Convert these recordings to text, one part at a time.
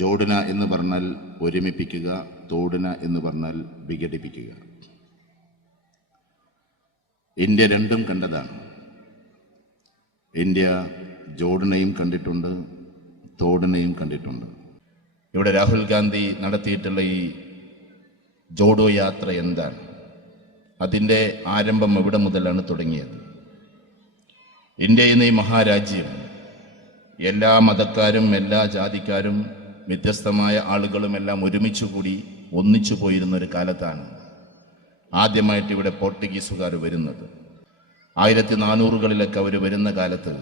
ജോഡന എന്ന് പറഞ്ഞാൽ ഒരുമിപ്പിക്കുക, തോടന എന്ന് പറഞ്ഞാൽ വിഘടിപ്പിക്കുക. ഇന്ത്യ രണ്ടും കണ്ടതാണ്. ഇന്ത്യ ജോഡനയും കണ്ടിട്ടുണ്ട്, തോടനയും കണ്ടിട്ടുണ്ട്. ഇവിടെ രാഹുൽ ഗാന്ധി നടത്തിയിട്ടുള്ള ഈ ജോഡോ യാത്ര എന്താണ്? അതിൻ്റെ ആരംഭം എവിടെ മുതലാണ് തുടങ്ങിയത്? ഇന്ത്യ എന്ന ഈ മഹാരാജ്യം എല്ലാ മതക്കാരും എല്ലാ ജാതിക്കാരും വ്യത്യസ്തമായ ആളുകളും എല്ലാം ഒരുമിച്ച് കൂടി ഒന്നിച്ചു പോയിരുന്ന ഒരു കാലത്താണ് ആദ്യമായിട്ട് ഇവിടെ പോർട്ടുഗീസുകാർ വരുന്നത്. 1400കളിലൊക്കെ അവർ വരുന്ന കാലത്ത്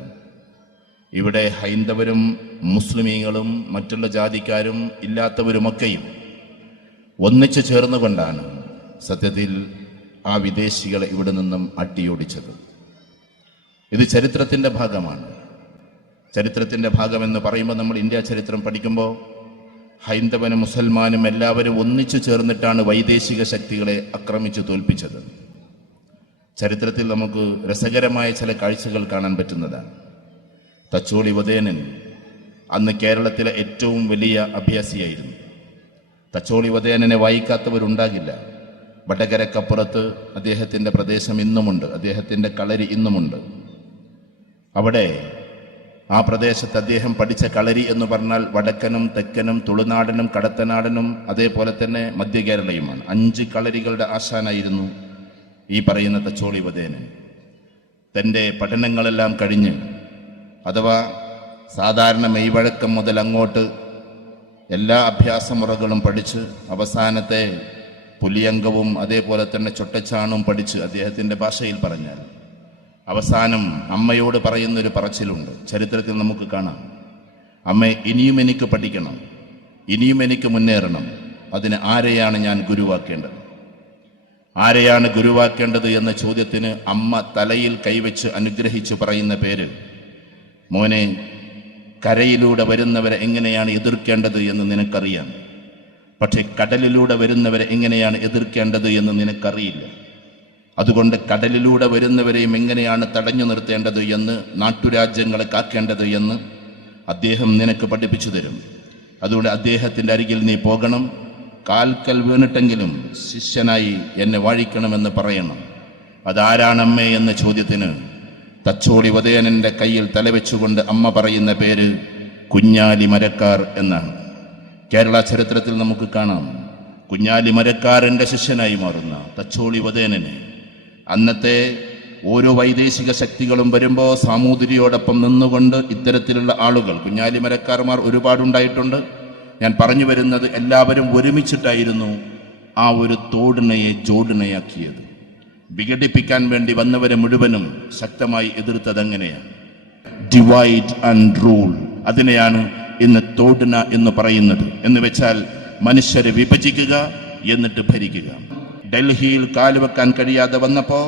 ഇവിടെ ഹൈന്ദവരും മുസ്ലിമീങ്ങളും മറ്റുള്ള ജാതിക്കാരും ഇല്ലാത്തവരുമൊക്കെയും ഒന്നിച്ചു ചേർന്നുകൊണ്ടാണ് സത്യത്തിൽ ആ വിദേശികളെ ഇവിടെ നിന്നും അട്ടിയോടിച്ചത്. ഇത് ചരിത്രത്തിൻ്റെ ഭാഗമാണ്. ചരിത്രത്തിൻ്റെ ഭാഗമെന്ന് പറയുമ്പോൾ നമ്മൾ ഇന്ത്യ ചരിത്രം പഠിക്കുമ്പോൾ ഹൈന്ദവനും മുസൽമാനും എല്ലാവരും ഒന്നിച്ചു ചേർന്നിട്ടാണ് വൈദേശിക ശക്തികളെ ആക്രമിച്ചു തോൽപ്പിച്ചത്. ചരിത്രത്തിൽ നമുക്ക് രസകരമായ ചില കാഴ്ചകൾ കാണാൻ പറ്റുന്നതാണ്. തച്ചോളി വധേനൻ അന്ന് കേരളത്തിലെ ഏറ്റവും വലിയ അഭ്യാസിയായിരുന്നു. തച്ചോളി വധേനനെ വായിക്കാത്തവരുണ്ടാകില്ല. വടകരക്കപ്പുറത്ത് അദ്ദേഹത്തിൻ്റെ പ്രദേശം ഇന്നുമുണ്ട്, അദ്ദേഹത്തിൻ്റെ കളരി ഇന്നുമുണ്ട്. അവിടെ ആ പ്രദേശത്ത് അദ്ദേഹം പഠിച്ച കളരി എന്ന് പറഞ്ഞാൽ വടക്കനും തെക്കനും തുളുനാടനും കടത്തനാടനും അതേപോലെ തന്നെ മധ്യ കേരളയുമാണ്. 5 കളരികളുടെ ആശാനായിരുന്നു ഈ പറയുന്ന തച്ചോളി വധേനൻ. തൻ്റെ പഠനങ്ങളെല്ലാം കഴിഞ്ഞ്, അഥവാ സാധാരണ മെയ്വഴക്കം മുതൽ അങ്ങോട്ട് എല്ലാ അഭ്യാസമുറകളും പഠിച്ച് അവസാനത്തെ പുലിയങ്കവും അതേപോലെ തന്നെ ചൊട്ടച്ചാണും പഠിച്ച് അദ്ദേഹത്തിൻ്റെ ഭാഷയിൽ പറഞ്ഞാൽ അവസാനം അമ്മയോട് പറയുന്നൊരു പറച്ചിലുണ്ട്. ചരിത്രത്തിൽ നമുക്ക് കാണാം. അമ്മ, ഇനിയും എനിക്ക് പഠിക്കണം, ഇനിയും എനിക്ക് മുന്നേറണം. അതിന് ആരെയാണ് ഞാൻ ഗുരുവാക്കേണ്ടത്? ആരെയാണ് ഗുരുവാക്കേണ്ടത് എന്ന ചോദ്യത്തിന് അമ്മ തലയിൽ കൈവച്ച് അനുഗ്രഹിച്ച് പറയുന്ന പേര്, മോനെ, കരയിലൂടെ വരുന്നവരെ എങ്ങനെയാണ് എതിർക്കേണ്ടത് എന്ന് നിനക്കറിയാം, പക്ഷെ കടലിലൂടെ വരുന്നവരെ എങ്ങനെയാണ് എതിർക്കേണ്ടത് എന്ന് നിനക്കറിയില്ല. അതുകൊണ്ട് കടലിലൂടെ വരുന്നവരെയും എങ്ങനെയാണ് തടഞ്ഞു നിർത്തേണ്ടത് എന്ന്, നാട്ടുരാജ്യങ്ങളെ കാക്കേണ്ടത് എന്ന് അദ്ദേഹം നിനക്ക് പഠിപ്പിച്ചു തരും. അതുകൊണ്ട് അദ്ദേഹത്തിൻ്റെ അരികിൽ നീ പോകണം, കാൽക്കൽ വീണിട്ടെങ്കിലും ശിഷ്യനായി എന്നെ വാഴിക്കണമെന്ന് പറയണം. അതാരാണമ്മേ എന്ന ചോദ്യത്തിന് തച്ചോളി വധേനൻ്റെ കയ്യിൽ തലവെച്ചുകൊണ്ട് അമ്മ പറയുന്ന പേര് കുഞ്ഞാലി മരക്കാർ എന്നാണ്. കേരള ചരിത്രത്തിൽ നമുക്ക് കാണാം കുഞ്ഞാലി മരക്കാരൻ്റെ ശിഷ്യനായി മാറുന്ന തച്ചോളി വധേനനെ. അന്നത്തെ ഓരോ വൈദേശിക ശക്തികളും വരുമ്പോൾ സാമൂതിരിയോടൊപ്പം നിന്നുകൊണ്ട് ഇത്തരത്തിലുള്ള ആളുകൾ, കുഞ്ഞാലി മരക്കാർമാർ ഒരുപാടുണ്ടായിട്ടുണ്ട്. ഞാൻ പറഞ്ഞു വരുന്നത് എല്ലാവരും ഒരുമിച്ചിട്ടായിരുന്നു ആ ഒരു തോടിനയെ ജോഡിനയാക്കിയത്. വിഘടിപ്പിക്കാൻ വേണ്ടി വന്നവരെ മുഴുവനും ശക്തമായി എതിർത്തത് എങ്ങനെയാണ്? Divide and rule. അതിനെയാണ് ഇന്ന് തോടിന എന്ന് പറയുന്നത്. എന്ന് വെച്ചാൽ മനുഷ്യരെ വിഭജിക്കുക, എന്നിട്ട് ഭരിക്കുക. ഡൽഹിയിൽ കാലുവെക്കാൻ കഴിയാതെ വന്നപ്പോൾ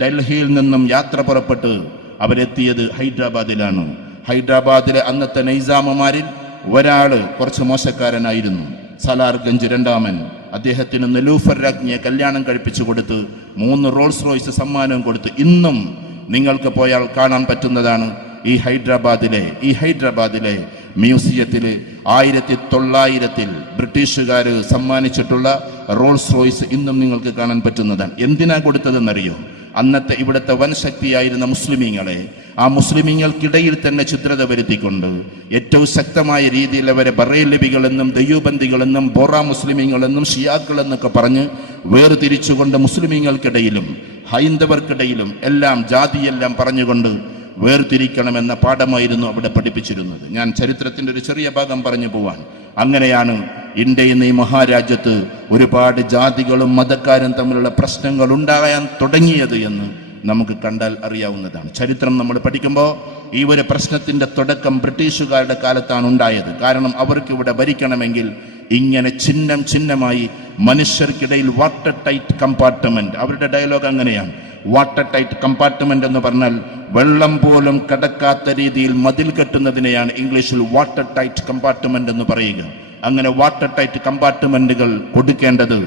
ഡൽഹിയിൽ നിന്നും യാത്ര പുറപ്പെട്ട് അവരെത്തിയത് ഹൈദരാബാദിലാണ്. ഹൈദരാബാദിലെ അന്നത്തെ നൈസാമുമാരിൽ ഒരാള് കുറച്ച് മോശക്കാരനായിരുന്നു, സലാർഗഞ്ച് രണ്ടാമൻ. അദ്ദേഹത്തിന് നെലൂഫർ രാജ്ഞിയെ കല്യാണം കഴിപ്പിച്ചു കൊടുത്ത് 3 റോൾസ് റോയ്സ് സമ്മാനവും കൊടുത്ത് ഇന്നും നിങ്ങൾക്ക് പോയാൽ കാണാൻ പറ്റുന്നതാണ്. ഈ ഹൈദരാബാദിലെ മ്യൂസിയത്തിൽ 1900-ൽ ബ്രിട്ടീഷുകാർ സമ്മാനിച്ചിട്ടുള്ള റോൾസ് റോയ്സ് ഇന്നും നിങ്ങൾക്ക് കാണാൻ പറ്റുന്നതാണ്. എന്തിനാ കൊടുത്തതെന്നറിയോ? അന്നത്തെ ഇവിടുത്തെ വൻശക്തിയായിരുന്ന മുസ്ലിമീങ്ങളെ, ആ മുസ്ലിമീങ്ങൾക്കിടയിൽ തന്നെ ചിത്രത വരുത്തിക്കൊണ്ട് ഏറ്റവും ശക്തമായ രീതിയിൽ അവരെ ബറേലവികളെന്നും ദയ്യൂബന്ദികളെന്നും ബോറ മുസ്ലിമീങ്ങളെന്നും ഷിയാക്കൾ എന്നൊക്കെ പറഞ്ഞ് വേർതിരിച്ചുകൊണ്ട് മുസ്ലിമീങ്ങൾക്കിടയിലും ഹൈന്ദവർക്കിടയിലും എല്ലാം ജാതിയെല്ലാം പറഞ്ഞുകൊണ്ട് വേർതിരിക്കണമെന്ന പാഠമായിരുന്നു അവിടെ പഠിപ്പിച്ചിരുന്നത്. ഞാൻ ചരിത്രത്തിൻ്റെ ഒരു ചെറിയ ഭാഗം പറഞ്ഞു പോവാൻ. അങ്ങനെയാണ് ഇന്ത്യ എന്ന ഈ മഹാരാജ്യത്ത് ഒരുപാട് ജാതികളും മതക്കാരും തമ്മിലുള്ള പ്രശ്നങ്ങൾ ഉണ്ടാകാൻ തുടങ്ങിയത് എന്ന് നമുക്ക് കണ്ടാൽ അറിയാവുന്നതാണ്. ചരിത്രം നമ്മൾ പഠിക്കുമ്പോൾ ഈ ഒരു പ്രശ്നത്തിൻ്റെ തുടക്കം ബ്രിട്ടീഷുകാരുടെ കാലത്താണ് ഉണ്ടായത്. കാരണം അവർക്ക് ഇവിടെ ഭരിക്കണമെങ്കിൽ ഇങ്ങനെ ചിഹ്നമായി മനുഷ്യർക്കിടയിൽ വാട്ടർ ടൈറ്റ് കമ്പാർട്ട്മെന്റ്. അവരുടെ ഡയലോഗ് അങ്ങനെയാണ്. വാട്ടർ ടൈറ്റ് കമ്പാർട്ട്മെന്റ് എന്ന് പറഞ്ഞാൽ വെള്ളം പോലും കടക്കാത്ത രീതിയിൽ മതിൽ കെട്ടുന്നതിനെയാണ് ഇംഗ്ലീഷിൽ വാട്ടർ ടൈറ്റ് കമ്പാർട്ട്മെന്റ് എന്ന് പറയുക. അങ്ങനെ വാട്ടർ ടൈറ്റ് കമ്പാർട്ട്മെന്റുകൾ കൊടുക്കേണ്ടത്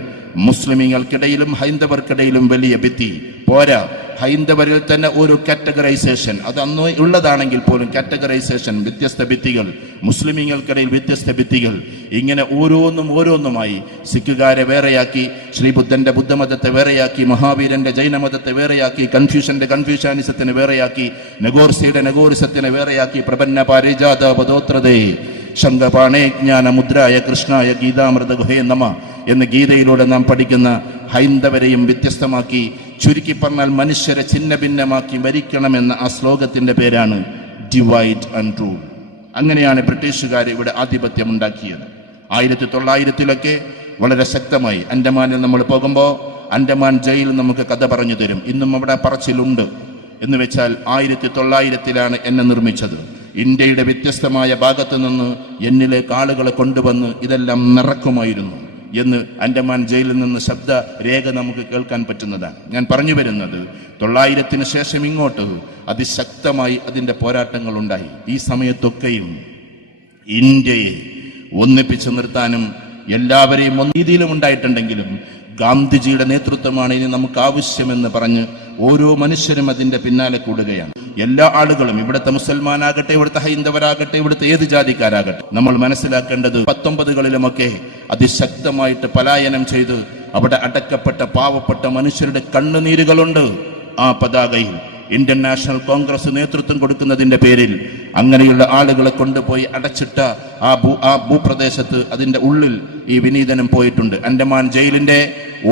മുസ്ലിമീങ്ങൾക്കിടയിലും ഹൈന്ദവർക്കിടയിലും വലിയ ഭിത്തി പോരാ. ഹൈന്ദവരിൽ തന്നെ ഒരു കാറ്റഗറൈസേഷൻ, അത് അന്ന് ഉള്ളതാണെങ്കിൽ പോലും കാറ്റഗറൈസേഷൻ, വ്യത്യസ്ത ഭിത്തികൾ, മുസ്ലിമീങ്ങൾക്കിടയിൽ വ്യത്യസ്ത ഭിത്തികൾ, ഇങ്ങനെ ഓരോന്നുമായി സിഖുകാരെ വേറെയാക്കി, ശ്രീബുദ്ധന്റെ ബുദ്ധമതത്തെ വേറെയാക്കി, മഹാവീരന്റെ ജൈനമതത്തെ വേറെയാക്കി, കൺഫ്യൂഷന്റെ കൺഫ്യൂഷാനിസത്തിനെ വേറെയാക്കി, നഗോർസിയുടെ നഗോറിസത്തിനെ വേറെയാക്കി, പ്രപന്ന പാരിജാത പദോത്രതേ ശങ്കപാണേ ജ്ഞാന മുദ്രായ കൃഷ്ണായ ഗീതാമൃത ഗുഹേ നമ എന്ന് ഗീതയിലൂടെ നാം പഠിക്കുന്ന ഹൈന്ദവരെയും വ്യത്യസ്തമാക്കി, ചുരുക്കി പറഞ്ഞാൽ മനുഷ്യരെ ഛിന്ന ഭിന്നമാക്കി മരിക്കണമെന്ന ആ ശ്ലോകത്തിന്റെ പേരാണ് ഡിവൈഡ് ആൻഡ് റൂൾ. അങ്ങനെയാണ് ബ്രിട്ടീഷുകാർ ഇവിടെ ആധിപത്യം ഉണ്ടാക്കിയത്. 1900-ലൊക്കെ വളരെ ശക്തമായി അൻഡമാനിൽ നമ്മൾ പോകുമ്പോൾ അൻഡമാൻ ജയിൽ നമുക്ക് കഥ പറഞ്ഞു തരും. ഇന്നും അവിടെ പറച്ചിലുണ്ട്. എന്ന് വെച്ചാൽ 1900-ലാണ് എന്നെ നിർമ്മിച്ചത്. ഇന്ത്യയുടെ വ്യത്യസ്തമായ ഭാഗത്ത് നിന്ന് എന്നിലേക്ക് ആളുകളെ കൊണ്ടുവന്ന് ഇതെല്ലാം നിറക്കുമായിരുന്നു എന്ന് അൻഡമാൻ ജയിലിൽ നിന്ന് ശബ്ദ രേഖ നമുക്ക് കേൾക്കാൻ പറ്റുന്നതാണ്. ഞാൻ പറഞ്ഞു വരുന്നത് 900-ന് ശേഷം ഇങ്ങോട്ട് അതിശക്തമായി അതിൻ്റെ പോരാട്ടങ്ങൾ ഉണ്ടായി. ഈ സമയത്തൊക്കെയും ഇന്ത്യയെ ഒന്നിപ്പിച്ചു നിർത്താനും എല്ലാവരെയും രീതിയിലും ഉണ്ടായിട്ടുണ്ടെങ്കിലും ഗാന്ധിജിയുടെ നേതൃത്വമാണ് ഇനി നമുക്ക് ആവശ്യമെന്ന് പറഞ്ഞ് ഓരോ മനുഷ്യരും അതിൻ്റെ പിന്നാലെ കൂടുകയാണ്. എല്ലാ ആളുകളും, ഇവിടുത്തെ മുസൽമാനാകട്ടെ, ഇവിടുത്തെ ഹൈന്ദവരാകട്ടെ, ഇവിടുത്തെ ഏത് ജാതിക്കാരാകട്ടെ, നമ്മൾ മനസ്സിലാക്കേണ്ടത് 1900-കളിലുമൊക്കെ അതിശക്തമായിട്ട് പലായനം ചെയ്ത് അവിടെ അടക്കപ്പെട്ട പാവപ്പെട്ട മനുഷ്യരുടെ കണ്ണുനീരുകളുണ്ട് ആ പതാകയിൽ. ഇന്ത്യൻ നാഷണൽ കോൺഗ്രസ് നേതൃത്വം കൊടുക്കുന്നതിൻ്റെ പേരിൽ അങ്ങനെയുള്ള ആളുകളെ കൊണ്ടുപോയി അടച്ചിട്ട ആ ഭൂപ്രദേശത്ത് അതിൻ്റെ ഉള്ളിൽ ഈ വിനീതനം പോയിട്ടുണ്ട്. അൻഡമാൻ ജയിലിൻ്റെ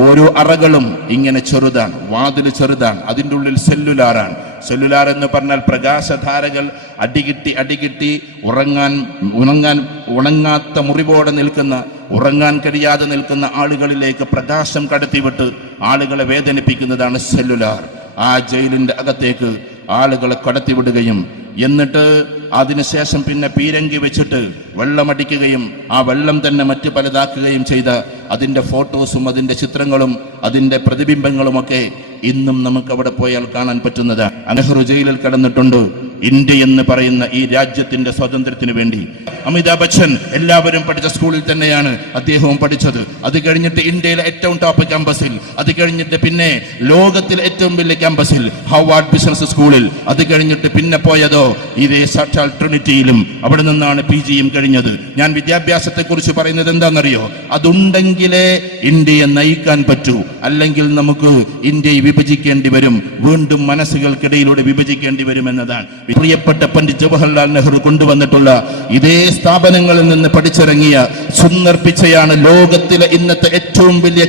ഓരോ അറകളും ഇങ്ങനെ ചെറുതാണ്, വാതിൽ ചെറുതാണ്, അതിൻ്റെ ഉള്ളിൽ സെല്ലുലാറാണ്. സെല്ലുലാർ എന്ന് പറഞ്ഞാൽ പ്രകാശധാരകൾ അടികിട്ടി ഉണങ്ങാത്ത മുറിവോടെ നിൽക്കുന്ന, ഉറങ്ങാൻ കഴിയാതെ നിൽക്കുന്ന ആളുകളിലേക്ക് പ്രകാശം കടത്തിവിട്ട് ആളുകളെ വേദനിപ്പിക്കുന്നതാണ് സെല്ലുലാർ. ആ ജയിലിൻ്റെ അകത്തേക്ക് ആളുകളെ കടത്തിവിടുകയും എന്നിട്ട് അതിനുശേഷം പിന്നെ പീരങ്കി വെച്ചിട്ട് വെള്ളമടിക്കുകയും ആ വെള്ളം തന്നെ മറ്റു പലതാക്കുകയും ചെയ്ത അതിൻ്റെ ഫോട്ടോസും അതിൻ്റെ ചിത്രങ്ങളും അതിൻ്റെ പ്രതിബിംബങ്ങളുമൊക്കെ ഇന്നും നമുക്ക് അവിടെ പോയാൽ കാണാൻ പറ്റുന്നതാണ്. നെഹ്റു ജയിലിൽ കിടന്നിട്ടുണ്ട്. ഇന്ത്യ എന്ന് പറയുന്ന ഈ രാജ്യത്തിന്റെ സ്വാതന്ത്ര്യത്തിന് വേണ്ടി. അമിതാഭ് ബച്ചൻ എല്ലാവരും പഠിച്ച സ്കൂളിൽ തന്നെയാണ് അദ്ദേഹവും പഠിച്ചത്. അത് കഴിഞ്ഞിട്ട് ഇന്ത്യയിലെ ഏറ്റവും ടോപ്പ് ക്യാമ്പസിൽ, അത് കഴിഞ്ഞിട്ട് പിന്നെ ലോകത്തിലെ ഏറ്റവും വലിയ ക്യാമ്പസിൽ ഹാർവാർഡ് ബിസിനസ് സ്കൂളിൽ, അത് കഴിഞ്ഞിട്ട് പിന്നെ പോയതോ ഇതേ സാക്ഷാൽ ട്രിനിറ്റിയിലും. അവിടെ നിന്നാണ് PGയും കഴിഞ്ഞത്. ഞാൻ വിദ്യാഭ്യാസത്തെ കുറിച്ച് പറയുന്നത് എന്താണെന്നറിയോ? അതുണ്ടെങ്കിലേ ഇന്ത്യയെ നയിക്കാൻ പറ്റൂ, അല്ലെങ്കിൽ നമുക്ക് ഇന്ത്യയെ വിഭജിക്കേണ്ടി വരും, വീണ്ടും മനസ്സുകൾക്കിടയിലൂടെ വിഭജിക്കേണ്ടി വരും എന്നതാണ്. പ്രിയപ്പെട്ട പണ്ഡിറ്റ് ജവഹർലാൽ നെഹ്റു കൊണ്ടുവന്നിട്ടുള്ള ഇതേ സ്ഥാപനങ്ങളിൽ നിന്ന് പഠിച്ചിറങ്ങിയ സുന്ദർ പിച്ചയാണ് ലോകത്തിലെ ഇന്നത്തെ ഏറ്റവും വലിയ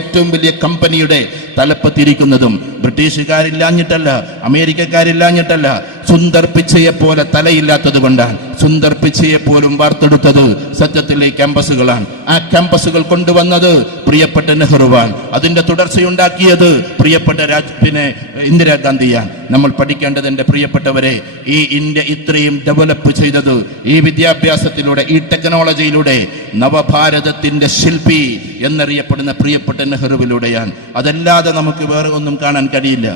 ഏറ്റവും വലിയ കമ്പനിയുടെ തലപ്പത്തിരിക്കുന്നതും. ബ്രിട്ടീഷുകാരില്ലാഞ്ഞിട്ടല്ല, അമേരിക്കക്കാരില്ലാഞ്ഞിട്ടല്ല, സുന്ദർ പിച്ചയെ പോലെ തലയില്ലാത്തത് കൊണ്ടാണ്. സുന്ദർ പിച്ചയെ പോലും വാർത്തെടുത്തത് സത്യത്തിലെ ക്യാമ്പസുകളാണ്. ആ ക്യാമ്പസുകൾ കൊണ്ടുവന്നത് പ്രിയപ്പെട്ട നെഹ്റുവാണ്. അതിന്റെ തുടർച്ചയുണ്ടാക്കിയത് പ്രിയപ്പെട്ട ഇന്ദിരാഗാന്ധിയാണ്. നമ്മൾ പഠിക്കേണ്ടത്, എൻ്റെ പ്രിയപ്പെട്ടവരെ, ഈ ഇന്ത്യ ഇത്രയും ഡെവലപ്പ് ചെയ്തത് ഈ വിദ്യാഭ്യാസത്തിലൂടെ, ഈ ടെക്നോളജിയിലൂടെ, നവഭാരതത്തിന്റെ ശില്പി എന്നറിയപ്പെടുന്ന പ്രിയപ്പെട്ട നെഹ്റുവിലൂടെയാണ്. അതല്ലാതെ നമുക്ക് വേറെ ഒന്നും കാണാൻ കഴിയില്ല.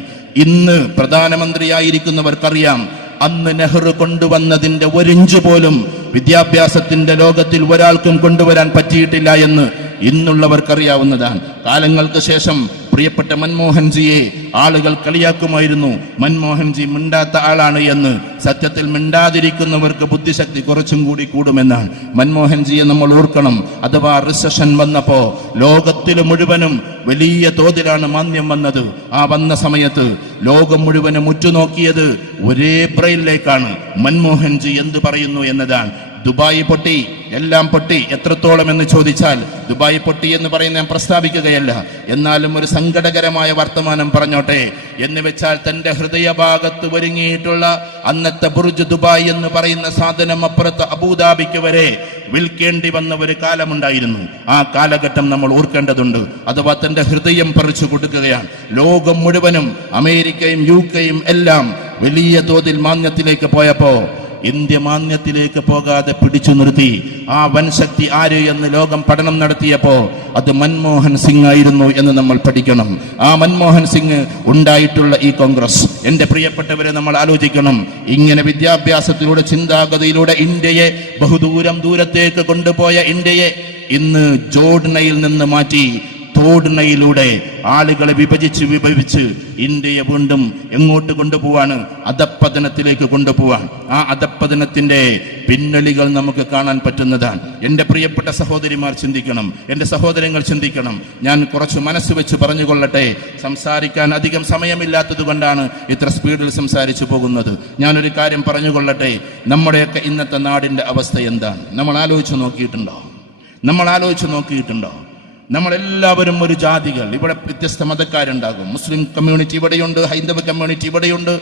ഇന്ന് പ്രധാനമന്ത്രിയായിരിക്കുന്നവർക്കറിയാം, അന്ന് നെഹ്റു കൊണ്ടുവന്നതിന്റെ 1 ഇഞ്ച് പോലും വിദ്യാഭ്യാസത്തിന്റെ ലോകത്തിൽ ഒരാൾക്കും കൊണ്ടുവരാൻ പറ്റിയിട്ടില്ല എന്ന് ഇന്നുള്ളവർക്കറിയാവുന്നതാണ്. കാലങ്ങൾക്ക് ശേഷം പ്രിയപ്പെട്ട മൻമോഹൻജിയെ ആളുകൾ കളിയാക്കുമായിരുന്നു. മൻമോഹൻജി മിണ്ടാത്ത ആളാണ് എന്ന്. സത്യത്തിൽ മിണ്ടാതിരിക്കുന്നവർക്ക് ബുദ്ധിശക്തി കുറച്ചും കൂടി കൂടുമെന്നാണ്. മൻമോഹൻജിയെ നമ്മൾ ഓർക്കണം. അഥവാ റിസഷൻ വന്നപ്പോ ലോകത്തിൽ മുഴുവനും വലിയ തോതിലാണ് മാന്ദ്യം വന്നത്. ആ വന്ന സമയത്ത് ലോകം മുഴുവനും ഉറ്റുനോക്കിയത് ഒരേ ബ്രെയിനിലേക്കാണ്. മൻമോഹൻജി എന്ത് പറയുന്നു എന്നതാണ്. ദുബായ് പൊട്ടി, എല്ലാം പൊട്ടി. എത്രത്തോളം എന്ന് ചോദിച്ചാൽ ദുബായ് പൊട്ടി എന്ന് പറയുന്ന ഞാൻ പ്രസ്താവിക്കുകയല്ല, എന്നാലും ഒരു സങ്കടകരമായ വർത്തമാനം പറഞ്ഞോട്ടെ. എന്ന് വെച്ചാൽ തന്റെ ഹൃദയഭാഗത്ത് ഒരുങ്ങിയിട്ടുള്ള അന്നത്തെ ബുർജ് ദുബായ് എന്ന് പറയുന്ന സാധനം അപ്പുറത്ത് അബുദാബിക്ക് വരെ വിൽക്കേണ്ടി വന്ന ഒരു കാലമുണ്ടായിരുന്നു. ആ കാലഘട്ടം നമ്മൾ ഓർക്കേണ്ടതുണ്ട്. അഥവാ തന്റെ ഹൃദയം പറിച്ചു കൊടുക്കുകയാണ്. ലോകം മുഴുവനും, അമേരിക്കയും UK എല്ലാം വലിയ തോതിൽ മാന്ദ്യത്തിലേക്ക് പോയപ്പോ ഇന്ത്യ മാന്ദ്യത്തിലേക്ക് പോകാതെ പിടിച്ചു നിർത്തി. ആ വൻശക്തി ആര് എന്ന് ലോകം പഠനം നടത്തിയപ്പോ അത് മൻമോഹൻ സിംഗ് ആയിരുന്നു എന്ന് നമ്മൾ പഠിക്കണം. ആ മൻമോഹൻ സിംഗ് ഉണ്ടായിട്ടുള്ള ഈ കോൺഗ്രസ്, എൻ്റെ പ്രിയപ്പെട്ടവരെ, നമ്മൾ ആലോചിക്കണം. ഇങ്ങനെ വിദ്യാഭ്യാസത്തിലൂടെ, ചിന്താഗതിയിലൂടെ ഇന്ത്യയെ ബഹുദൂരത്തേക്ക് കൊണ്ടുപോയ ഇന്ത്യയെ ഇന്ന് ജോർഡനയിൽ നിന്ന് മാറ്റി തോടുണയിലൂടെ ആളുകളെ വിഭജിച്ച് ഇന്ത്യയെ വീണ്ടും എങ്ങോട്ട് കൊണ്ടുപോവാണ്? അധപ്പതനത്തിലേക്ക് കൊണ്ടുപോവാൻ. ആ അധപ്പതനത്തിന്റെ പിന്നലികൾ നമുക്ക് കാണാൻ പറ്റുന്നതാണ്. എൻ്റെ പ്രിയപ്പെട്ട സഹോദരിമാർ ചിന്തിക്കണം, എൻ്റെ സഹോദരങ്ങൾ ചിന്തിക്കണം. ഞാൻ കുറച്ച് മനസ്സ് വെച്ച് പറഞ്ഞുകൊള്ളട്ടെ. സംസാരിക്കാൻ അധികം സമയമില്ലാത്തത് കൊണ്ടാണ് ഇത്ര സ്പീഡിൽ സംസാരിച്ചു പോകുന്നത്. ഞാനൊരു കാര്യം പറഞ്ഞുകൊള്ളട്ടെ. നമ്മുടെയൊക്കെ ഇന്നത്തെ നാടിൻ്റെ അവസ്ഥ എന്താണ്? നമ്മൾ ആലോചിച്ച് നോക്കിയിട്ടുണ്ടോ? നമ്മളെല്ലാവരും ഒരു ജാതികൾ. ഇവിടെ വ്യത്യസ്ത മതക്കാരുണ്ടാകും. മുസ്ലിം കമ്മ്യൂണിറ്റി ഇവിടെയുണ്ട്, ഹൈന്ദവ കമ്മ്യൂണിറ്റി ഇവിടെയുണ്ട്.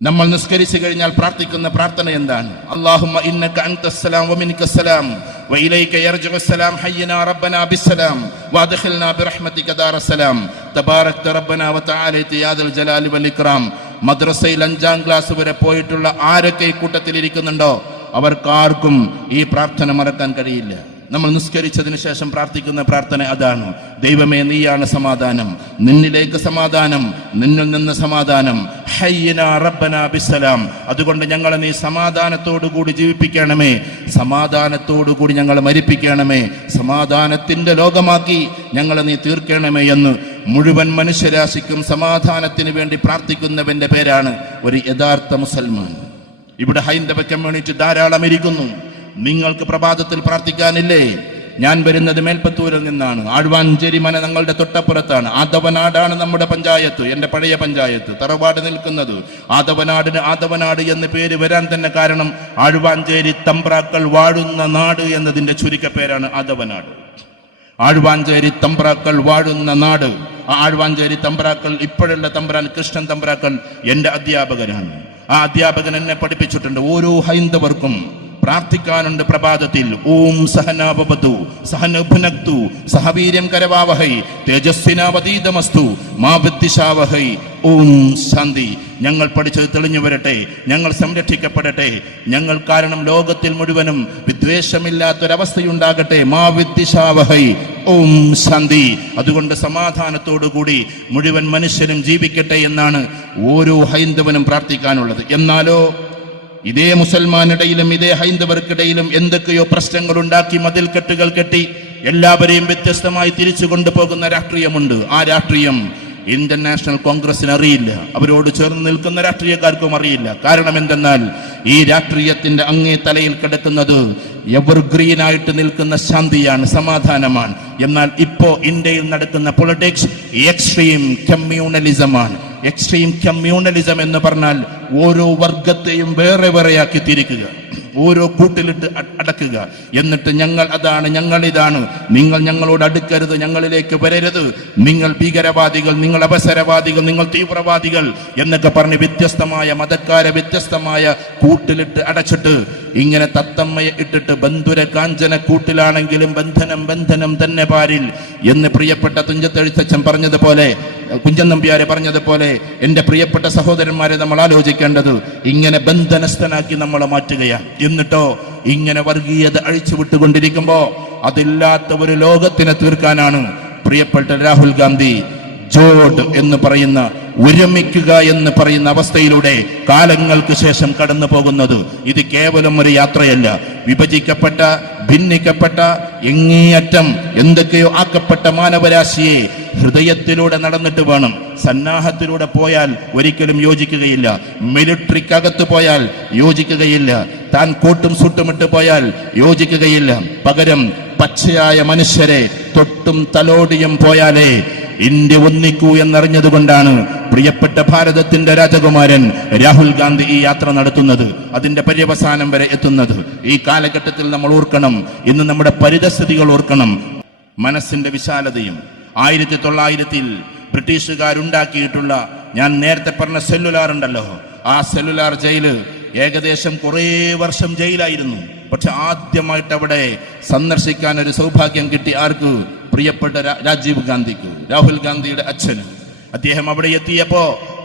നമ്മൾ നിസ്കരിച്ചു കഴിഞ്ഞാൽ പ്രാർത്ഥിക്കുന്ന പ്രാർത്ഥന എന്താണ്? അല്ലാഹുമ്മ ഇന്നക അൻതസ്സലാം വമിൻകസ്സലാം വഇലൈക യർജിഉസ്സലാം ഹയ്യനാ റബ്ബനാ ബിസ്സലാം വഅദ്ഖിൽനാ ബിറഹ്മതിക ദാറസ്സലാം തബാരക്ത റബ്ബനാ വതആലൈത യാ ദൽ ജലാലി വൽ ഇക്റാം. മദ്രസയിൽ 5ാം ക്ലാസ് വരെ പോയിട്ടുള്ള ആരൊക്കെ ഈ കൂട്ടത്തിൽ ഇരിക്കുന്നുണ്ടോ അവർക്കാർക്കും ഈ പ്രാർത്ഥന മറക്കാൻ കഴിയില്ല. നമ്മൾ നിസ്കരിച്ചതിന് ശേഷം പ്രാർത്ഥിക്കുന്ന പ്രാർത്ഥന അതാണ്. ദൈവമേ, നീയാണ് സമാധാനം, നിന്നിലേക്ക് സമാധാനം, നിന്നിൽ നിന്ന് സമാധാനം. ഹയ്യനാ റബ്ബനാ ബിസ്സലാം. അതുകൊണ്ട് ഞങ്ങളെ നീ സമാധാനത്തോടുകൂടി ജീവിപ്പിക്കണമേ, സമാധാനത്തോടുകൂടി ഞങ്ങളെ മരിപ്പിക്കണമേ, സമാധാനത്തിന്റെ ലോകമാക്കി ഞങ്ങളെ നീ തീർക്കണമേ എന്ന് മുഴുവൻ മനുഷ്യരാശിക്കും സമാധാനത്തിന് വേണ്ടി പ്രാർത്ഥിക്കുന്നവന്റെ പേരാണ് ഒരു യഥാർത്ഥ മുസൽമാൻ. ഇവിടെ ഹൈന്ദവ കമ്മ്യൂണിറ്റി ധാരാളം ഇരിക്കുന്നു. നിങ്ങൾക്ക് പ്രഭാതത്തിൽ പ്രാർത്ഥിക്കാനില്ലേ? ഞാൻ വരുന്നത് മേൽപ്പത്തൂരിൽ നിന്നാണ്. ആഴ്വാഞ്ചേരി മന ഞങ്ങളുടെ തൊട്ടപ്പുറത്താണ്. ആദവനാടാണ് നമ്മുടെ പഞ്ചായത്ത്, എൻ്റെ പഴയ പഞ്ചായത്ത്, തറവാട് നിൽക്കുന്നത്. ആദവനാടിന് ആദവനാട് എന്ന് പേര് വരാൻ തന്നെ കാരണം ആഴ്വാഞ്ചേരി തമ്പ്രാക്കൾ വാഴുന്ന നാട് എന്നതിൻ്റെ ചുരുക്കപ്പേരാണ് ആദവനാട്. ആഴ്വാഞ്ചേരി തമ്പ്രാക്കൾ വാഴുന്ന നാട്. ആ ആഴ്വാഞ്ചേരി തമ്പ്രാക്കൾ, ഇപ്പോഴുള്ള തമ്പ്രാൻ കൃഷ്ണൻ തമ്പ്രാക്കൾ എൻ്റെ അധ്യാപകനാണ്. ആ അധ്യാപകൻ എന്നെ പഠിപ്പിച്ചിട്ടുണ്ട്, ഓരോ ഹൈന്ദവർക്കും പ്രാർത്ഥിക്കാനുണ്ട് പ്രഭാതത്തിൽ. ഓം സഹനാവവതു സഹനുഭുനക്തു സഹവീര്യം കരവാവഹൈ തേജസ്വിനാവതീതമസ്തു മാ വിദ്വിഷാവഹൈ. ഓം ശാന്തി. ഞങ്ങൾ പഠിച്ചത് തെളിഞ്ഞു വരട്ടെ, ഞങ്ങൾ സംരക്ഷിക്കപ്പെടട്ടെ, ഞങ്ങൾ കാരണം ലോകത്തിൽ മുഴുവനും വിദ്വേഷമില്ലാത്തൊരവസ്ഥയുണ്ടാകട്ടെ. മാ വിദ്വിഷാവഹൈ. ഓം ശാന്തി. അതുകൊണ്ട് സമാധാനത്തോടുകൂടി മുഴുവൻ മനുഷ്യരും ജീവിക്കട്ടെ എന്നാണ് ഓരോ ഹൈന്ദവനും പ്രാർത്ഥിക്കാനുള്ളത്. എന്നാലോ ഇതേ മുസൽമാനിടയിലും ഇതേ ഹൈന്ദവർക്കിടയിലും എന്തൊക്കെയോ പ്രശ്നങ്ങൾ ഉണ്ടാക്കി മതിൽക്കെട്ടുകൾ കെട്ടി എല്ലാവരെയും വ്യത്യസ്തമായി തിരിച്ചു കൊണ്ടുപോകുന്ന രാഷ്ട്രീയമുണ്ട്. ആ രാഷ്ട്രീയം ഇന്ത്യൻ നാഷണൽ കോൺഗ്രസിന് അറിയില്ല, അവരോട് ചേർന്ന് നിൽക്കുന്ന രാഷ്ട്രീയക്കാർക്കും അറിയില്ല. കാരണം എന്തെന്നാൽ ഈ രാഷ്ട്രീയത്തിന്റെ അങ്ങേ തലയിൽ കിടക്കുന്നത് എവർഗ്രീനായിട്ട് നിൽക്കുന്ന ശാന്തിയാണ്, സമാധാനമാണ്. എന്നാൽ ഇപ്പോ ഇന്ത്യയിൽ നടക്കുന്ന പൊളിറ്റിക്സ് എക്സ്ട്രീം കമ്മ്യൂണലിസമാണ്. എക്സ്ട്രീം കമ്മ്യൂണലിസം എന്ന് പറഞ്ഞാൽ ഓരോ വർഗത്തെയും വേറെ വേറെയാക്കി തിരിക്കുക, ഓരോ കൂട്ടിലിട്ട് അടക്കുക. എന്നിട്ട് ഞങ്ങൾ അതാണ്, ഞങ്ങൾ ഇതാണ്, നിങ്ങൾ ഞങ്ങളോട് അടുക്കരുത്, ഞങ്ങളിലേക്ക് വരരുത്, നിങ്ങൾ ഭീകരവാദികൾ, നിങ്ങൾ അവസരവാദികൾ, നിങ്ങൾ തീവ്രവാദികൾ എന്നൊക്കെ പറഞ്ഞ് വ്യത്യസ്തമായ മതക്കാരെ വ്യത്യസ്തമായ കൂട്ടിലിട്ട് അടച്ചിട്ട് ഇങ്ങനെ തത്തമ്മയെ ഇട്ടിട്ട് ബന്ധുര കാഞ്ചന കൂട്ടിലാണെങ്കിലും ബന്ധനം ബന്ധനം തന്നെ പാരിൽ എന്ന് പ്രിയപ്പെട്ട തുഞ്ചത്തെഴുത്തച്ഛൻ പറഞ്ഞതുപോലെ, കുഞ്ചൻ നമ്പ്യാരെ പറഞ്ഞതുപോലെ, എൻ്റെ പ്രിയപ്പെട്ട സഹോദരന്മാരെ നമ്മൾ ആലോചിക്കേണ്ടത് ഇങ്ങനെ ബന്ധനസ്ഥനാക്കി നമ്മളെ മാറ്റുകയാണ്. എന്നിട്ടോ ഇങ്ങനെ വർഗീയത അഴിച്ചുവിട്ടുകൊണ്ടിരിക്കുമ്പോ അതില്ലാത്ത ഒരു ലോകത്തിനെ തീർക്കാനാണ് പ്രിയപ്പെട്ട രാഹുൽ ഗാന്ധി ജോഡ് എന്ന് പറയുന്ന, ഒരുമിക്കുക എന്ന് പറയുന്ന അവസ്ഥയിലൂടെ കാലങ്ങൾക്ക് ശേഷം കടന്നു പോകുന്നത്. ഇത് കേവലം ഒരു യാത്രയല്ല. വിഭജിക്കപ്പെട്ട, ഭിന്നിക്കപ്പെട്ട, എങ്ങേയറ്റം എന്തൊക്കെയോ ആക്കപ്പെട്ട മാനവരാശിയെ ഹൃദയത്തിലൂടെ നടന്നിട്ട് വേണം. സന്നാഹത്തിലൂടെ പോയാൽ ഒരിക്കലും യോജിക്കുകയില്ല, മിലിട്ടറിക്കകത്ത് പോയാൽ യോജിക്കുകയില്ല, താൻ കോട്ടും സുട്ടുമിട്ട് പോയാൽ യോജിക്കുകയില്ല. പകരം പച്ചയായ മനുഷ്യരെ തൊട്ടും തലോടിയും പോയാലേ ഇന്ത്യ ഒന്നിക്കൂ എന്നറിഞ്ഞതുകൊണ്ടാണ് പ്രിയപ്പെട്ട ഭാരതത്തിന്റെ രാജകുമാരൻ രാഹുൽ ഗാന്ധി ഈ യാത്ര നടത്തുന്നത്, അതിന്റെ പര്യവസാനം വരെ എത്തുന്നത്. ഈ കാലഘട്ടത്തിൽ നമ്മൾ ഓർക്കണം, ഇന്ന് നമ്മുടെ പരിതസ്ഥിതികൾ ഓർക്കണം, മനസ്സിന്റെ വിശാലതയും. 1900-ൽ ബ്രിട്ടീഷുകാരുണ്ടാക്കിയിട്ടുള്ള, ഞാൻ നേരത്തെ പറഞ്ഞ സെല്ലുലാർ ഉണ്ടല്ലോ, ആ സെല്ലുലാർ ജയില് ഏകദേശം കുറേ വർഷം ജയിലായിരുന്നു. പക്ഷെ ആദ്യമായിട്ട് അവിടെ സന്ദർശിക്കാൻ ഒരു സൗഭാഗ്യം കിട്ടി. ആർക്ക്? പ്രിയപ്പെട്ട രാജീവ് ഗാന്ധിക്ക്, രാഹുൽ ഗാന്ധിയുടെ അച്ഛന്. അദ്ദേഹം അവിടെ എത്തിയപ്പോ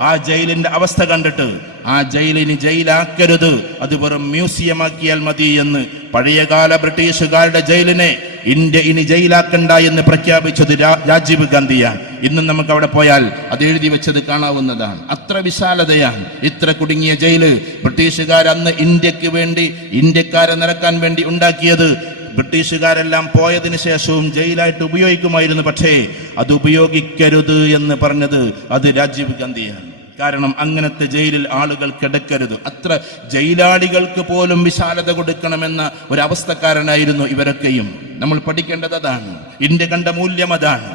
ആ ജയിലിന്റെ അവസ്ഥ കണ്ടിട്ട്, ആ ജയിലിന് ജയിലാക്കരുത്, അത് വെറും മ്യൂസിയമാക്കിയാൽ മതി എന്ന് പഴയകാല ബ്രിട്ടീഷുകാരുടെ ജയിലിനെ ഇന്ത്യ ഇനി ജയിലാക്കണ്ട എന്ന് പ്രഖ്യാപിച്ചത് രാജീവ് ഗാന്ധിയാണ്. ഇന്നും നമുക്ക് അവിടെ പോയാൽ അത് എഴുതി വെച്ചത് കാണാവുന്നതാണ്. അത്ര വിശാലതയാണ്. ഇത്ര കുടുങ്ങിയ ജയില് ബ്രിട്ടീഷുകാർ അന്ന് ഇന്ത്യക്ക് വേണ്ടി, ഇന്ത്യക്കാരെ നിറക്കാൻ വേണ്ടി ഉണ്ടാക്കിയത് ബ്രിട്ടീഷുകാരെല്ലാം പോയതിനു ശേഷവും ജയിലായിട്ട് ഉപയോഗിക്കുമായിരുന്നു. പക്ഷേ അത് ഉപയോഗിക്കരുത് എന്ന് പറഞ്ഞത് അത് രാജീവ് ഗാന്ധിയാണ്. കാരണം അങ്ങനത്തെ ജയിലിൽ ആളുകൾ കിടക്കരുത്. അത്ര ജയിലാളികൾക്ക് പോലും വിശാലത കൊടുക്കണമെന്ന ഒരവസ്ഥക്കാരനായിരുന്നു ഇവരൊക്കെയും. നമ്മൾ പഠിക്കേണ്ടത് അതാണ്. ഇന്ത്യ കണ്ട മൂല്യം അതാണ്.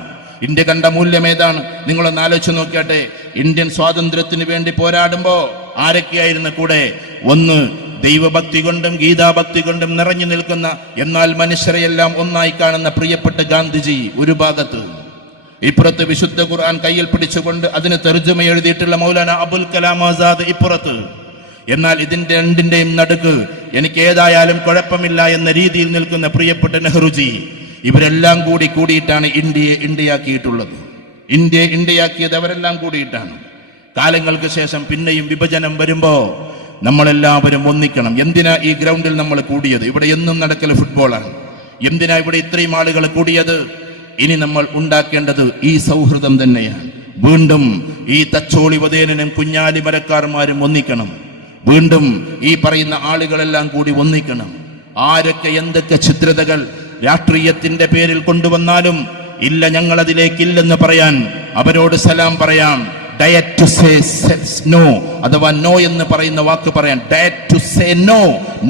ഇന്ത്യ കണ്ട മൂല്യം ഏതാണ്? നിങ്ങളൊന്ന് ആലോചിച്ച് നോക്കിയാട്ടെ. ഇന്ത്യൻ സ്വാതന്ത്ര്യത്തിന് വേണ്ടി പോരാടുമ്പോ ആരൊക്കെയായിരുന്നു കൂടെ? ഒന്ന്, ദൈവഭക്തി കൊണ്ടും ഗീതാഭക്തി കൊണ്ടും നിറഞ്ഞു നിൽക്കുന്ന, എന്നാൽ മനുഷ്യരെയെല്ലാം ഒന്നായി കാണുന്ന പ്രിയപ്പെട്ട ഗാന്ധിജി ഒരു ഭാഗത്ത്, ഇപ്പുറത്ത് വിശുദ്ധ ഖുർആൻ കയ്യിൽ പിടിച്ചുകൊണ്ട് അതിന് തർജ്ജമ എഴുതിയിട്ടുള്ള മൗലാന അബുൽ കലാം ആസാദ് ഇപ്പുറത്ത്. എന്നാൽ ഇതിന്റെ രണ്ടിന്റെയും നടുക്ക് എനിക്ക് ഏതായാലും കുഴപ്പമില്ല എന്ന രീതിയിൽ നിൽക്കുന്ന പ്രിയപ്പെട്ട നെഹ്റുജി. ഇവരെല്ലാം കൂടിയിട്ടാണ് ഇന്ത്യയെ ഇന്ത്യയാക്കിയിട്ടുള്ളത്. ഇന്ത്യയെ ഇന്ത്യയാക്കിയത് അവരെല്ലാം കൂടിയിട്ടാണ്. കാലങ്ങൾക്ക് ശേഷം പിന്നെയും വിഭജനം വരുമ്പോ നമ്മളെല്ലാവരും ഒന്നിക്കണം. എന്തിനാ ഈ ഗ്രൗണ്ടിൽ നമ്മൾ കൂടിയത്? ഇവിടെ എന്നും നടക്കൽ ഫുട്ബോളാണ്. എന്തിനാ ഇവിടെ ഇത്രയും ആളുകൾ കൂടിയത്? ഇനി നമ്മൾ ഉണ്ടാക്കേണ്ടത് ഈ സൗഹൃദം തന്നെയാണ്. വീണ്ടും ഈ തച്ചോളി വധേനനും കുഞ്ഞാലി മരക്കാർമാരും ഒന്നിക്കണം. വീണ്ടും ഈ പറയുന്ന ആളുകളെല്ലാം കൂടി ഒന്നിക്കണം. ആരൊക്കെ എന്തൊക്കെ ഛിദ്രതകൾ രാഷ്ട്രീയത്തിന്റെ പേരിൽ കൊണ്ടുവന്നാലും ഇല്ല, ഞങ്ങൾ അതിലേക്കില്ലെന്ന് പറയാൻ അവരോട് സലാം പറയാം. ഡയറ്റ് ടു സേ നോ, അഥവാ നോ എന്ന് പറയുന്ന വാക്ക് പറയാൻ, dare to say no,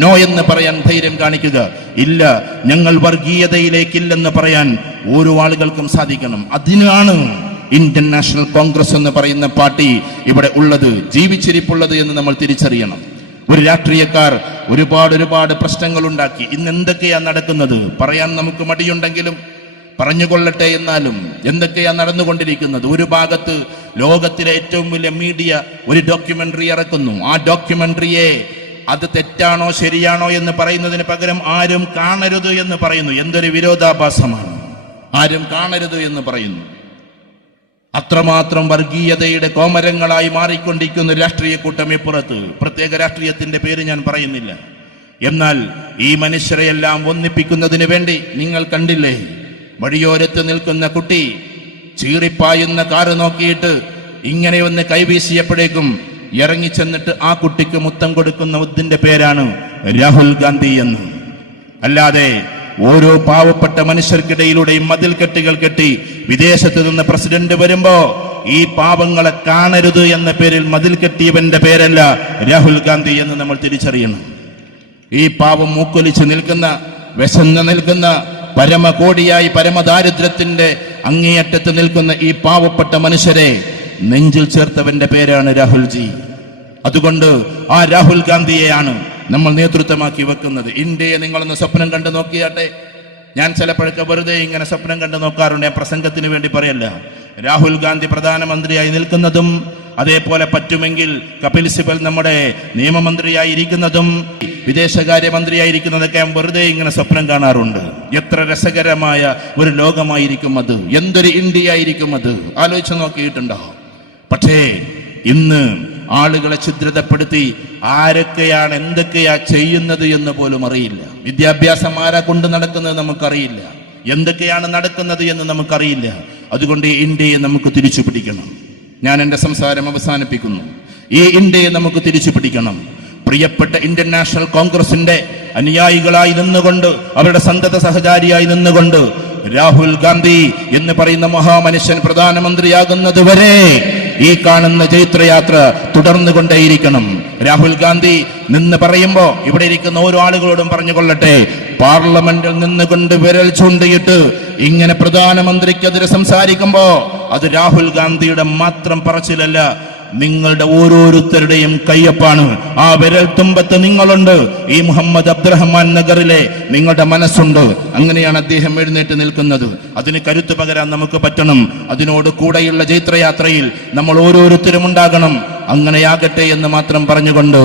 no എന്ന് പറയാൻ ധൈര്യം കാണിക്കുക. ഇല്ല, ഞങ്ങൾ വർഗീയതയിലേക്കില്ലെന്ന് പറയാൻ ഓരോ ആളുകൾക്കും സാധിക്കണം. അതിനാണ് ഇന്ത്യൻ നാഷണൽ കോൺഗ്രസ് എന്ന് പറയുന്ന പാർട്ടി ഇവിടെ ഉള്ളത്, ജീവിച്ചിരിപ്പുള്ളത് എന്ന് നമ്മൾ തിരിച്ചറിയണം. ഒരു രാഷ്ട്രീയക്കാർ ഒരുപാട് പ്രശ്നങ്ങൾ ഉണ്ടാക്കി. ഇന്ന് എന്തൊക്കെയാ നടക്കുന്നത് പറയാൻ നമുക്ക് മടിയുണ്ടെങ്കിലും പറഞ്ഞുകൊള്ളട്ടെ. എന്നാലും എന്തൊക്കെയാ നടന്നുകൊണ്ടിരിക്കുന്നത്? ഒരു ഭാഗത്ത് ലോകത്തിലെ ഏറ്റവും വലിയ മീഡിയ ഒരു ഡോക്യുമെന്ററി ഇറക്കുന്നു. ആ ഡോക്യുമെന്ററിയെ അത് തെറ്റാണോ ശരിയാണോ എന്ന് പറയുന്നതിന് പകരം ആരും കാണരുത് എന്ന് പറയുന്നു. എന്തൊരു വിരോധാഭാസമാണ്! ആരും കാണരുത് എന്ന് പറയുന്നു. അത്രമാത്രം വർഗീയതയുടെ കോമരങ്ങളായി മാറിക്കൊണ്ടിരിക്കുന്ന രാഷ്ട്രീയ കൂട്ടം ഇപ്പുറത്ത്. പ്രത്യേക രാഷ്ട്രീയത്തിന്റെ പേര് ഞാൻ പറയുന്നില്ല. എന്നാൽ ഈ മനുഷ്യരെയെല്ലാം ഒന്നിപ്പിക്കുന്നതിന് വേണ്ടി നിങ്ങൾ കണ്ടില്ലേ, വഴിയോരത്ത് നിൽക്കുന്ന കുട്ടി ചീറിപ്പായുന്ന കാറ് നോക്കിയിട്ട് ഇങ്ങനെ ഒന്ന് കൈവീശിയപ്പോഴേക്കും ഇറങ്ങിച്ചെന്നിട്ട് ആ കുട്ടിക്ക് മുത്തം കൊടുക്കുന്ന ഇതിന്റെ പേരാണ് രാഹുൽ ഗാന്ധി എന്ന്. അല്ലാതെ ഓരോ പാവപ്പെട്ട മനുഷ്യർക്കിടയിലൂടെയും മതിൽ കെട്ടുകൾ കെട്ടി വിദേശത്ത് നിന്ന് പ്രസിഡന്റ് വരുമ്പോ ഈ പാവങ്ങളെ കാണരുത് എന്ന പേരിൽ മതിൽ കെട്ടിയവന്റെ പേരല്ല രാഹുൽ ഗാന്ധി എന്ന് നമ്മൾ തിരിച്ചറിയണം. ഈ പാവം മൂക്കൊലിച്ച് നിൽക്കുന്ന, വിശന്ന് നിൽക്കുന്ന, പരമകോടിയായി പരമദാരിദ്ര്യത്തിന്റെ അങ്ങേയറ്റത്ത് നിൽക്കുന്ന ഈ പാവപ്പെട്ട മനുഷ്യരെ നെഞ്ചിൽ ചേർത്തവന്റെ പേരാണ് രാഹുൽജി. അതുകൊണ്ട് ആ രാഹുൽ ഗാന്ധിയെയാണ് നമ്മൾ നേതൃത്വമാക്കി വെക്കുന്നത്. ഇന്ത്യയെ നിങ്ങളൊന്ന് സ്വപ്നം കണ്ടു നോക്കിയാട്ടെ. ഞാൻ ചിലപ്പോഴൊക്കെ വെറുതെ ഇങ്ങനെ സ്വപ്നം കണ്ടു നോക്കാറുണ്ട്. ഞാൻ പ്രസംഗത്തിന് വേണ്ടി പറയല്ല. രാഹുൽ ഗാന്ധി പ്രധാനമന്ത്രിയായി നിൽക്കുന്നതും, അതേപോലെ പറ്റുമെങ്കിൽ കപിൽ സിബൽ നമ്മുടെ നിയമമന്ത്രിയായി ഇരിക്കുന്നതും, വിദേശകാര്യമന്ത്രിയായിരിക്കുന്നതൊക്കെ ഞാൻ വെറുതെ ഇങ്ങനെ സ്വപ്നം കാണാറുണ്ട്. എത്ര രസകരമായ ഒരു ലോകമായിരിക്കും അത്! എന്തൊരു ഇന്ത്യ ആയിരിക്കും അത്! ആലോചിച്ച് നോക്കിയിട്ടുണ്ടോ? പക്ഷേ ഇന്ന് ആളുകളെ ഛിദ്രതപ്പെടുത്തി ആരൊക്കെയാണ് എന്തൊക്കെയാ ചെയ്യുന്നത് എന്ന് പോലും അറിയില്ല. വിദ്യാഭ്യാസം ആരാ കൊണ്ട് നടക്കുന്നത് നമുക്കറിയില്ല. എന്തൊക്കെയാണ് നടക്കുന്നത് എന്ന് നമുക്കറിയില്ല. അതുകൊണ്ട് ഈ ഇന്ത്യയെ നമുക്ക് തിരിച്ചു പിടിക്കണം. ഞാൻ എൻ്റെ സംസാരം അവസാനിപ്പിക്കുന്നു. ഈ ഇന്ത്യയെ നമുക്ക് തിരിച്ചു പിടിക്കണം. പ്രിയപ്പെട്ട ഇന്ത്യൻ നാഷണൽ കോൺഗ്രസിന്റെ അനുയായികളായി നിന്നുകൊണ്ട്, അവരുടെ സന്തത സഹചാരിയായി നിന്നുകൊണ്ട് രാഹുൽ ഗാന്ധി എന്ന് പറയുന്ന മഹാമനുഷ്യൻ പ്രധാനമന്ത്രിയാകുന്നത് വരെ ഈ കാണുന്ന ജൈത്രയാത്ര തുടർന്നുകൊണ്ടേയിരിക്കണം. രാഹുൽ ഗാന്ധി നിന്ന് പറയുമ്പോ ഇവിടെ ഇരിക്കുന്ന ഓരോ ആളുകളോടും പറഞ്ഞുകൊള്ളട്ടെ, പാർലമെന്റിൽ നിന്നുകൊണ്ട് വിരൽ ചൂണ്ടിയിട്ട് ഇങ്ങനെ പ്രധാനമന്ത്രിക്കെതിരെ സംസാരിക്കുമ്പോ അത് രാഹുൽ ഗാന്ധിയുടെ മാത്രം പറച്ചിലല്ല, നിങ്ങളുടെ ഓരോരുത്തരുടെയും കയ്യൊപ്പാണ്. ആ വിരൽ തുമ്പത്ത് നിങ്ങളുണ്ട്. ഈ മുഹമ്മദ് അബ്ദുറഹ്മാൻ നഗറിലെ നിങ്ങളുടെ മനസ്സുണ്ട്. അങ്ങനെയാണ് അദ്ദേഹം എഴുന്നേറ്റ് നിൽക്കുന്നത്. അതിന് കരുത്തു പകരാൻ നമുക്ക് പറ്റണം. അതിനോട് കൂടെയുള്ള ജൈത്രയാത്രയിൽ നമ്മൾ ഓരോരുത്തരും ഉണ്ടാകണം. അങ്ങനെയാകട്ടെ എന്ന് മാത്രം പറഞ്ഞുകൊണ്ട്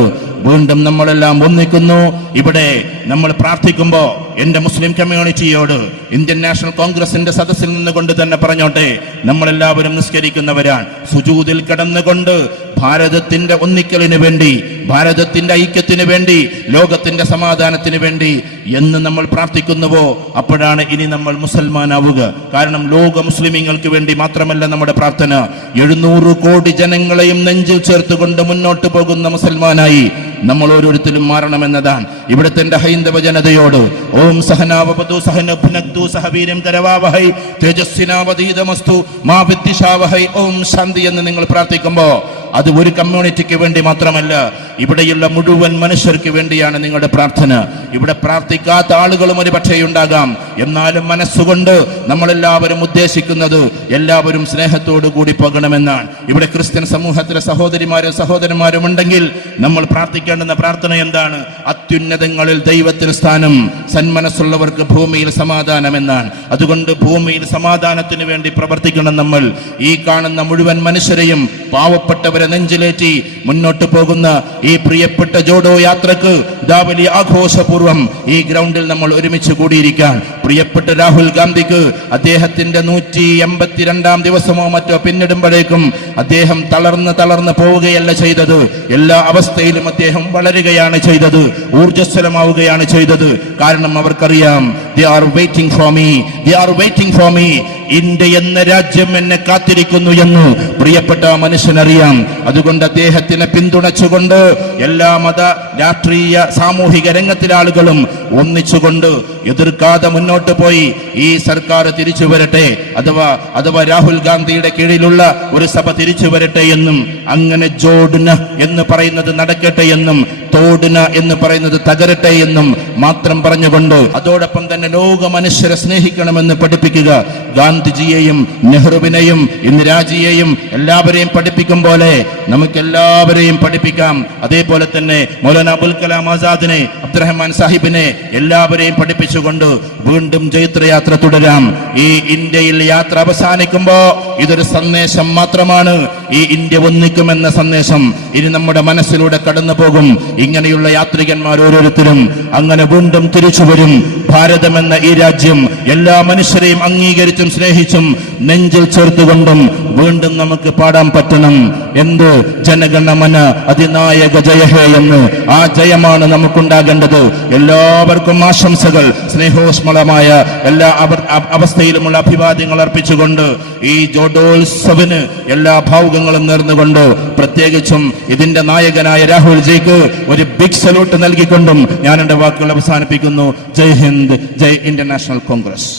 വീണ്ടും നമ്മളെല്ലാം ഒന്നിക്കുന്നു. ഇവിടെ നമ്മൾ പ്രാർത്ഥിക്കുമ്പോ എന്റെ മുസ്ലിം കമ്മ്യൂണിറ്റിയോട് ഇന്ത്യൻ നാഷണൽ കോൺഗ്രസിന്റെ സദസ്സിൽ നിന്നുകൊണ്ട് തന്നെ പറഞ്ഞോട്ടെ, നമ്മളെല്ലാവരും നിസ്കരിക്കുന്നവരാണ്. സുജൂദിൽ കിടന്നുകൊണ്ട് ഭാരതത്തിന്റെ ഒന്നിക്കലിന് വേണ്ടി, ഭാരതത്തിന്റെ ഐക്യത്തിന് വേണ്ടി, ലോകത്തിന്റെ സമാധാനത്തിന് വേണ്ടി എന്ന് നമ്മൾ പ്രാർത്ഥിക്കുന്നുവോ അപ്പോഴാണ് ഇനി നമ്മൾ മുസൽമാനാവുക. കാരണം ലോക മുസ്ലിമീങ്ങൾക്ക് വേണ്ടി മാത്രമല്ല നമ്മുടെ പ്രാർത്ഥന. 700 കോടി ജനങ്ങളെയും നെഞ്ചിൽ ചേർത്തുകൊണ്ട് മുന്നോട്ട് പോകുന്ന മുസൽമാനായി നമ്മൾ ഓരോരുത്തരും മാറണമെന്നതാണ്. ഇവിടുത്തെ ഹൈന്ദവ ജനതയോട് ഓം സഹനാവതു സഹനഭുനക്തു സഹവീര്യം കരവാവഹൈ തേജസ്വിനാവതീതമസ്തു മാ വിദ്വിഷാവഹൈ ഓം ശാന്തി എന്ന് നിങ്ങൾ പ്രാർത്ഥിക്കുമ്പോ അത് ഒരു കമ്മ്യൂണിറ്റിക്ക് വേണ്ടി മാത്രമല്ല, ഇവിടെയുള്ള മുഴുവൻ മനുഷ്യർക്ക് വേണ്ടിയാണ് നിങ്ങളുടെ പ്രാർത്ഥന. ഇവിടെ പ്രാർത്ഥിക്കാത്ത ആളുകളും ഒരു പക്ഷേ ഉണ്ടാകാം. എന്നാലും മനസ്സുകൊണ്ട് നമ്മളെല്ലാവരും ഉദ്ദേശിക്കുന്നത് എല്ലാവരും സ്നേഹത്തോടു കൂടി പോകണമെന്നാണ്. ഇവിടെ ക്രിസ്ത്യൻ സമൂഹത്തിലെ സഹോദരിമാരും സഹോദരന്മാരും ഉണ്ടെങ്കിൽ നമ്മൾ പ്രാർത്ഥിക്കേണ്ടുന്ന പ്രാർത്ഥന എന്താണ്? അത്യുന്നതങ്ങളിൽ ദൈവത്തിന് സ്ഥാനം, സന്മനസ്സുള്ളവർക്ക് ഭൂമിയിൽ സമാധാനം എന്നാണ്. അതുകൊണ്ട് ഭൂമിയിൽ സമാധാനത്തിന് വേണ്ടി പ്രവർത്തിക്കണം. നമ്മൾ ഈ കാണുന്ന മുഴുവൻ മനുഷ്യരെയും പാവപ്പെട്ടവരെ നെഞ്ചിലേറ്റി മുന്നോട്ട് പോകുന്ന ഈ പ്രിയപ്പെട്ട ജോഡോ യാത്രക്ക് ഇതാ വലിയ ആഘോഷപൂർവ്വം ഈ ഗ്രൗണ്ടിൽ നമ്മൾ ഒരുമിച്ച് കൂടിയിരിക്കാൻ. പ്രിയപ്പെട്ട രാഹുൽ ഗാന്ധിക്ക് അദ്ദേഹത്തിന്റെ 182-ാം ദിവസമോ മറ്റോ പിന്നിടുമ്പോഴേക്കും അദ്ദേഹം തളർന്ന് പോവുകയല്ല ചെയ്തത്. എല്ലാ അവസ്ഥയിലും അദ്ദേഹം വളരുകയാണ് ചെയ്തത്, ഊർജ്ജസ്വലമാവുകയാണ് ചെയ്തത്. കാരണം അവർക്കറിയാം, they are waiting for me. India എന്ന രാജ്യം എന്നെ കാത്തിരിക്കുന്നു എന്ന് പ്രിയപ്പെട്ട മനുഷ്യനറിയാം. അതുകൊണ്ട് അദ്ദേഹത്തിനെ പിന്തുണച്ചുകൊണ്ട് എല്ലാ മത രാഷ്ട്രീയ സാമൂഹിക രംഗത്തിലെ ആളുകളും ഒന്നിച്ചുകൊണ്ട് എതിർക്കാതെ മുന്നോട്ട് പോയി ഈ സർക്കാർ തിരിച്ചു വരട്ടെ, അഥവാ രാഹുൽ ഗാന്ധിയുടെ കീഴിലുള്ള ഒരു സഭ തിരിച്ചു വരട്ടെ എന്നും, അങ്ങനെ ജോഡ്ന എന്ന് പറയുന്നത് നടക്കട്ടെ എന്നും, തോഡ്ന എന്ന് പറയുന്നത് തകരട്ടെ എന്നും മാത്രം പറഞ്ഞുകൊണ്ട് അതോടൊപ്പം തന്നെ ലോക മനുഷ്യരെ സ്നേഹിക്കണമെന്ന് പഠിപ്പിക്കുക. ഗാന്ധിജിയെയും നെഹ്റുവിനെയും ഇന്ദിരാജിയെയും എല്ലാവരെയും പഠിപ്പിക്കും പോലെ നമുക്കെല്ലാവരെയും പഠിപ്പിക്കാം. അതേപോലെ തന്നെ മൗലാന അബുൽ കലാം ആസാദിനെ, അബ്ദുറഹ്മാൻ സാഹിബിനെ എല്ലാവരെയും പഠിപ്പിച്ചുകൊണ്ട് വീണ്ടും ജൈത്രയാത്ര തുടരാം. ഈ ഇന്ത്യയിൽ യാത്ര അവസാനിക്കുമ്പോ ഇതൊരു സന്ദേശം മാത്രമാണ്. ഈ ഇന്ത്യ ഒന്നിക്കുമെന്ന സന്ദേശം ഇനി നമ്മുടെ മനസ്സിലൂടെ കടന്നു പോകും. ഇങ്ങനെയുള്ള യാത്രികന്മാർ ഓരോരുത്തരും അങ്ങനെ വീണ്ടും തിരിച്ചു വരും. ഭാരതമെന്ന ഈ രാജ്യം എല്ലാ മനുഷ്യരെയും അംഗീകരിച്ചും സ്നേഹിച്ചും നെഞ്ചിൽ ചേർത്തുകൊണ്ടും വീണ്ടും നമുക്ക് പാടാൻ പറ്റണം. എന്ത്? ജനഗണമന അതിനായക ജയഹേ എന്ന്. ആ ജയമാണ് നമുക്കുണ്ടാകേണ്ടത്. എല്ലാവർക്കും ആശംസകൾ, സ്നേഹോഷ്മളമായ എല്ലാ അവസ്ഥയിലുമുള്ള അഭിവാദ്യങ്ങൾ അർപ്പിച്ചുകൊണ്ട് ഈ ജോഡോത്സവിന് എല്ലാ ഭാവുകങ്ങളും നേർന്നുകൊണ്ട് പ്രത്യേകിച്ചും ഇതിന്റെ നായകനായ രാഹുൽ ജിക്ക് ഒരു ബിഗ് സല്യൂട്ട് നൽകിക്കൊണ്ടും ഞാൻ എന്റെ വാക്കുകൾ അവസാനിപ്പിക്കുന്നു. ജയ് ഹിന്ദ്, ജയ് ഇന്ത്യൻ നാഷണൽ കോൺഗ്രസ്.